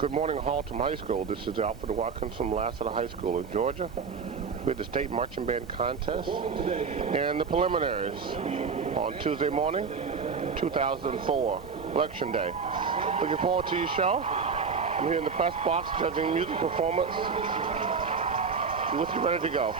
Good morning, Haltom High School. This is Alfred Watkins from Haltom High School of Georgia with the state marching band contest and the preliminaries on Tuesday morning, 2004, Election Day. Looking forward to your show. I'm here in the press box judging music performance. With you ready to go.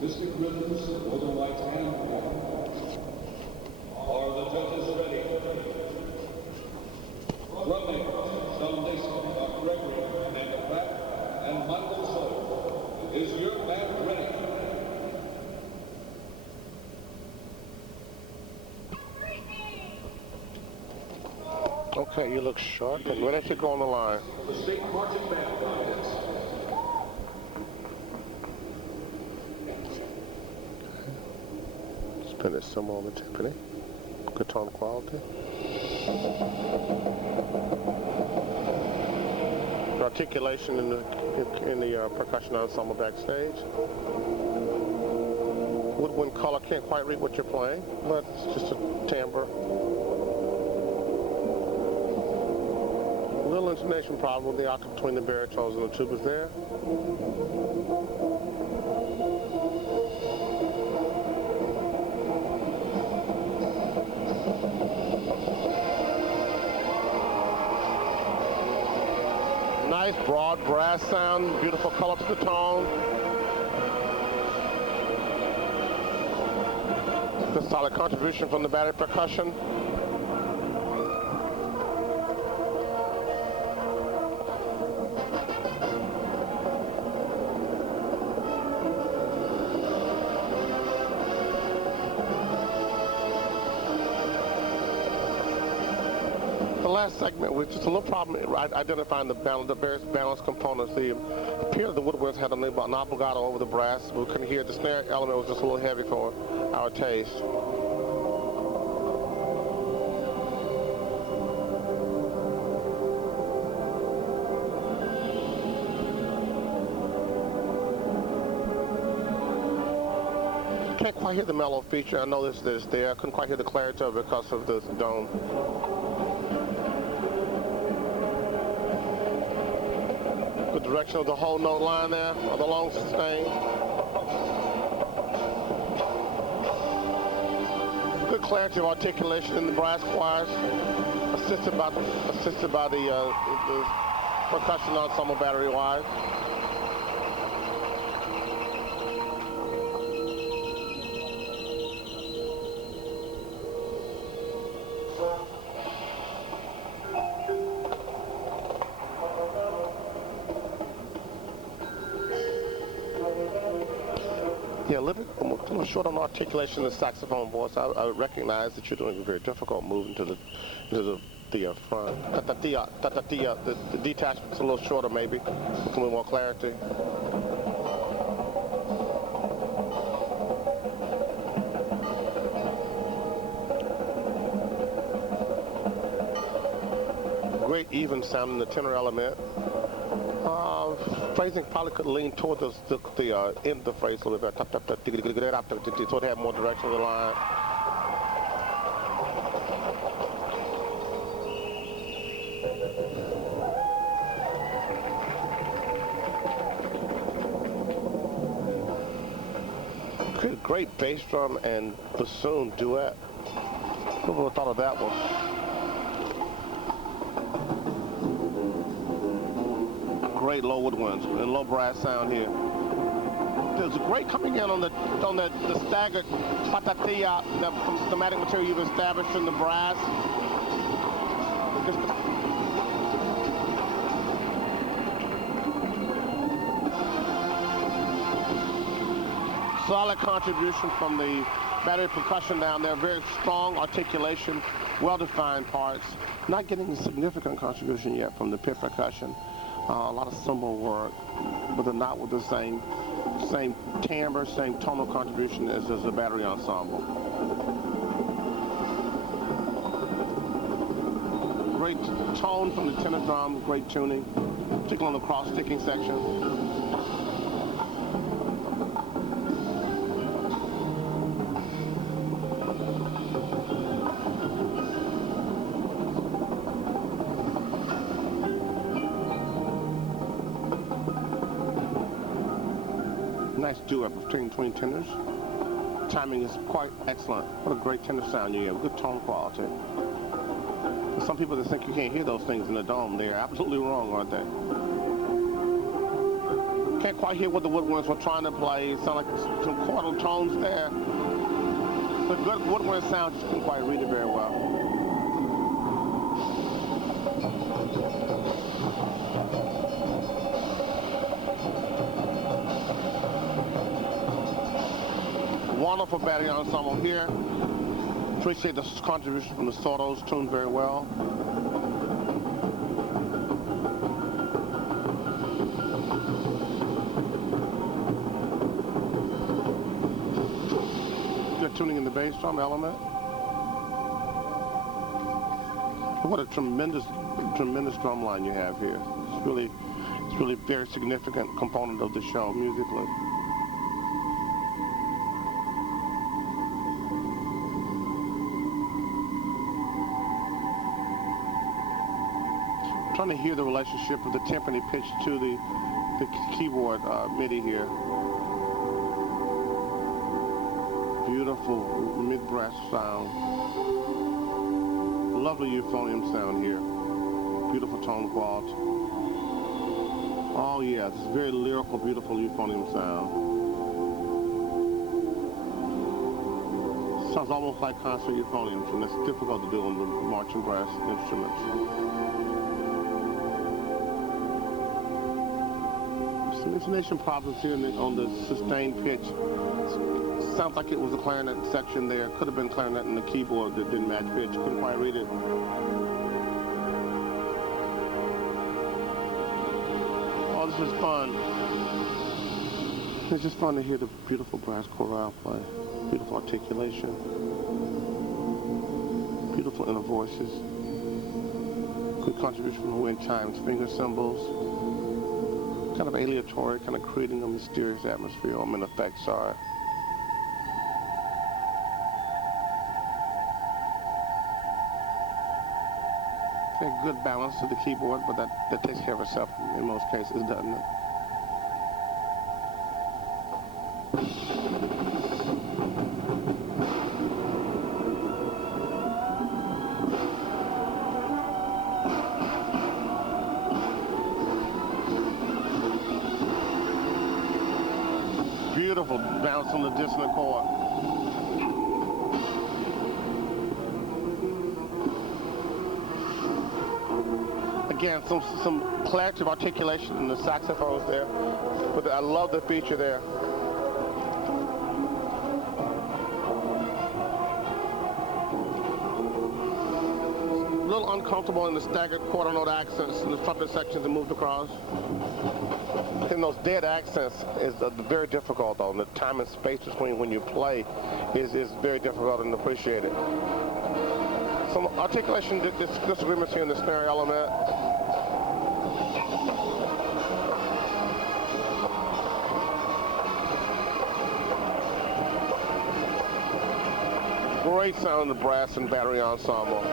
Mystic rhythms for the right hand. Are the judges ready? Drumming, foundation of Gregory and Pratt and Michael Soul. Is your band ready? Okay, you look sharp and ready to go on the line. The state marching band contest. Spin it somewhere on the timpani. Good tone quality. Articulation in the percussion ensemble backstage. Woodwind color, can't quite read what you're playing, but it's just a timbre. A little intonation problem with the octave between the baritones and the tubas there. Nice broad brass sound, beautiful color to the tone. Good solid contribution from the battery percussion. The last segment was just a little problem identifying the various balance components. The appear of the woodwinds had an obligato over the brass. We couldn't hear the snare element was just a little heavy for our taste. Can't quite hear the mellow feature. I know this is there. I couldn't quite hear the clarity of it because of the dome. Good direction of the whole note line there, or the long sustain. Good clarity of articulation in the brass choirs, assisted by the percussion ensemble battery wise. Yeah, a little short on articulation in the saxophone voice. I recognize that you're doing a very difficult move into the front. The detachment's a little shorter maybe, with a little more clarity. Great even sound in the tenor element. Phrasing probably could lean toward the end of the phrase a little bit, so it had more direction of the line. Great bass drum and bassoon duet. Who would have thought of that one? Great low woodwinds and low brass sound here. There's a great coming in on the staggered patatilla, the thematic material you've established in the brass. Solid contribution from the battery percussion down there. Very strong articulation, well-defined parts. Not getting a significant contribution yet from the pit percussion. A lot of cymbal work, but they're not with the same timbre, same tonal contribution as the battery ensemble. great tone from the tenor drum, great tuning, particularly on the cross-sticking section. Nice duet between tenors. Timing is quite excellent. What a great tenor sound you have. Good tone quality. Some people that think you can't hear those things in the dome, they're absolutely wrong, aren't they? Can't quite hear what the woodwinds were trying to play. It sounded like some chordal tones there. The good woodwind sound, just couldn't quite read it very well. Wonderful battery ensemble here. Appreciate the contribution from the solos, tuned very well. Good tuning in the bass drum element. What a tremendous drum line you have here. It's really a very significant component of the show musically. Trying to hear the relationship of the timpani pitch to the keyboard MIDI here. Beautiful mid-brass sound. Lovely euphonium sound here. Beautiful tone quality. Oh yeah, this is very lyrical, beautiful euphonium sound. Sounds almost like concert euphoniums, and it's difficult to do on the marching brass instruments. Some intonation problems here on the sustained pitch. Sounds like it was a clarinet section there. Could have been clarinet in the keyboard that didn't match pitch. Couldn't quite read it. Oh, this is fun. It's just fun to hear the beautiful brass chorale play. Beautiful articulation. Beautiful inner voices. Good contribution from the wind chimes, finger cymbals. Kind of aleatory, kind of creating a mysterious atmosphere. I'm in effect, sorry. Okay, good balance to the keyboard, but that takes care of itself in most cases, doesn't it? Beautiful bounce on the dissonant chord. Again, some clarity of articulation in the saxophones there, but I love the feature there. A little uncomfortable in the staggered quarter note accents in the trumpet sections that moved across. And those dead accents is very difficult, though. And the time and space between when you play is very difficult and appreciated. Some articulation disagreements here in the snare element. Great sound in the brass and battery ensemble.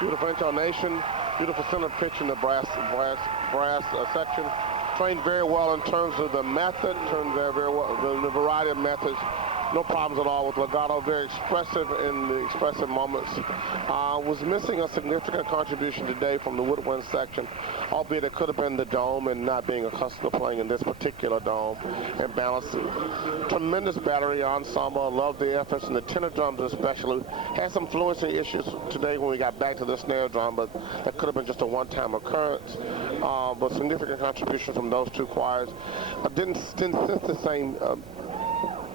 Beautiful intonation, beautiful center pitch in the brass section. Trained very well in terms of the method, very well the variety of methods. No problems at all with legato. Very expressive in the expressive moments. Was missing a significant contribution today from the woodwind section, albeit it could have been the dome and not being accustomed to playing in this particular dome and balancing. Tremendous battery ensemble. I love the efforts, and the tenor drums especially. Had some fluency issues today when we got back to the snare drum, but that could have been just a one-time occurrence. But significant contribution from those two choirs. Didn't sense the same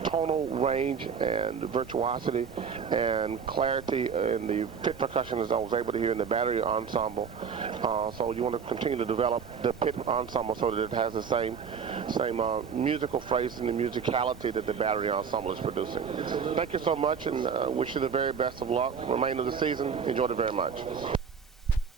tonal range and virtuosity and clarity in the pit percussion as I was able to hear in the battery ensemble. So you want to continue to develop the pit ensemble so that it has the same musical phrasing and musicality that the Battery Ensemble is producing. Thank you so much, and wish you the very best of luck. Remainder of the season, enjoyed it very much.